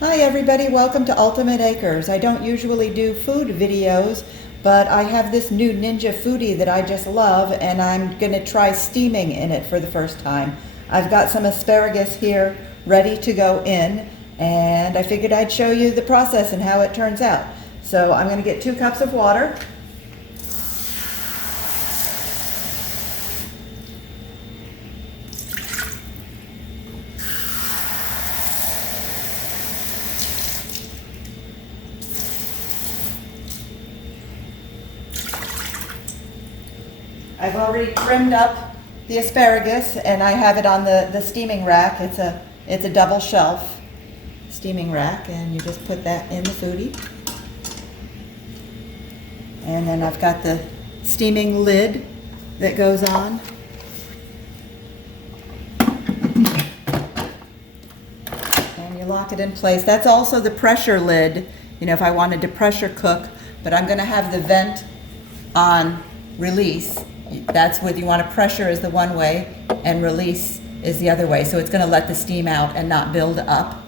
Hi everybody, welcome to Ultimate Acres. I don't usually do food videos, but I have this new Ninja Foodi that I just love, and I'm going to try steaming in it for the first time. I've got some asparagus here ready to go in, and I figured I'd show you the process and how it turns out. So I'm going to get 2 cups of water. I've already trimmed up the asparagus and I have it on the steaming rack. It's a double shelf steaming rack, and you just put that in the foodie. And then I've got the steaming lid that goes on. And you lock it in place. That's also the pressure lid, if I wanted to pressure cook, but I'm going to have the vent on release. That's what you want to pressure is the one way and release is the other way. So it's going to let the steam out and not build up.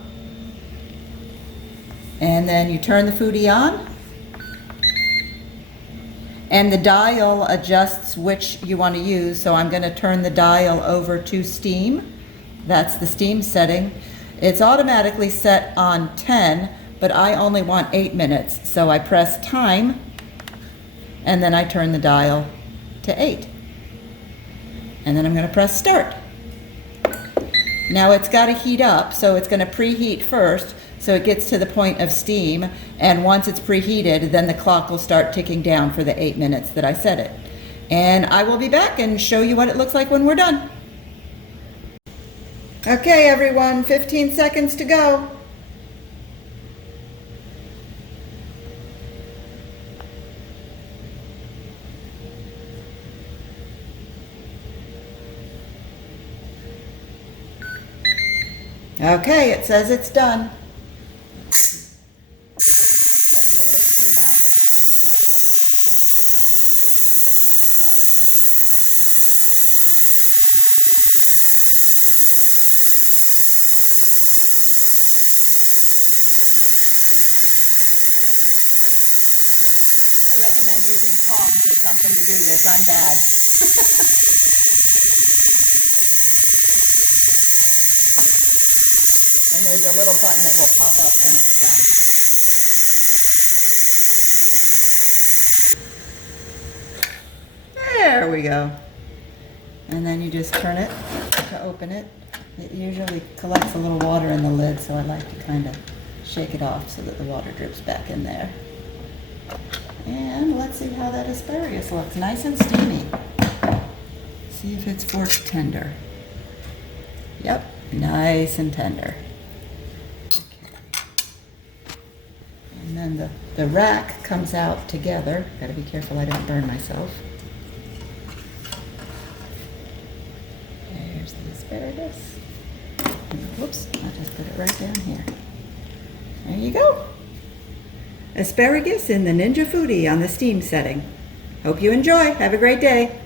And then you turn the foodie on. And the dial adjusts which you want to use. So I'm going to turn the dial over to steam. That's the steam setting. It's automatically set on 10, but I only want 8 minutes. So I press time and then I turn the dial to 8. And then I'm going to press start. Now it's got to heat up, so it's going to preheat first so it gets to the point of steam, and once it's preheated, then the clock will start ticking down for the 8 minutes that I set it. And I will be back and show you what it looks like when we're done. Okay everyone, 15 seconds to go. Okay, it says it's done. Letting a little steam out. You gotta be careful because it can sometimes splatter you. I recommend using tongs or something to do this. I'm bad. And there's a little button that will pop up when it's done. There we go. And then you just turn it to open it. It usually collects a little water in the lid, so I like to kind of shake it off so that the water drips back in there. And let's see how that asparagus looks. Nice and steamy. See if it's fork tender. Yep, nice and tender. And then the rack comes out together. Gotta be careful I don't burn myself. There's the asparagus. Whoops, I'll just put it right down here. There you go. Asparagus in the Ninja Foodi on the steam setting. Hope you enjoy. Have a great day.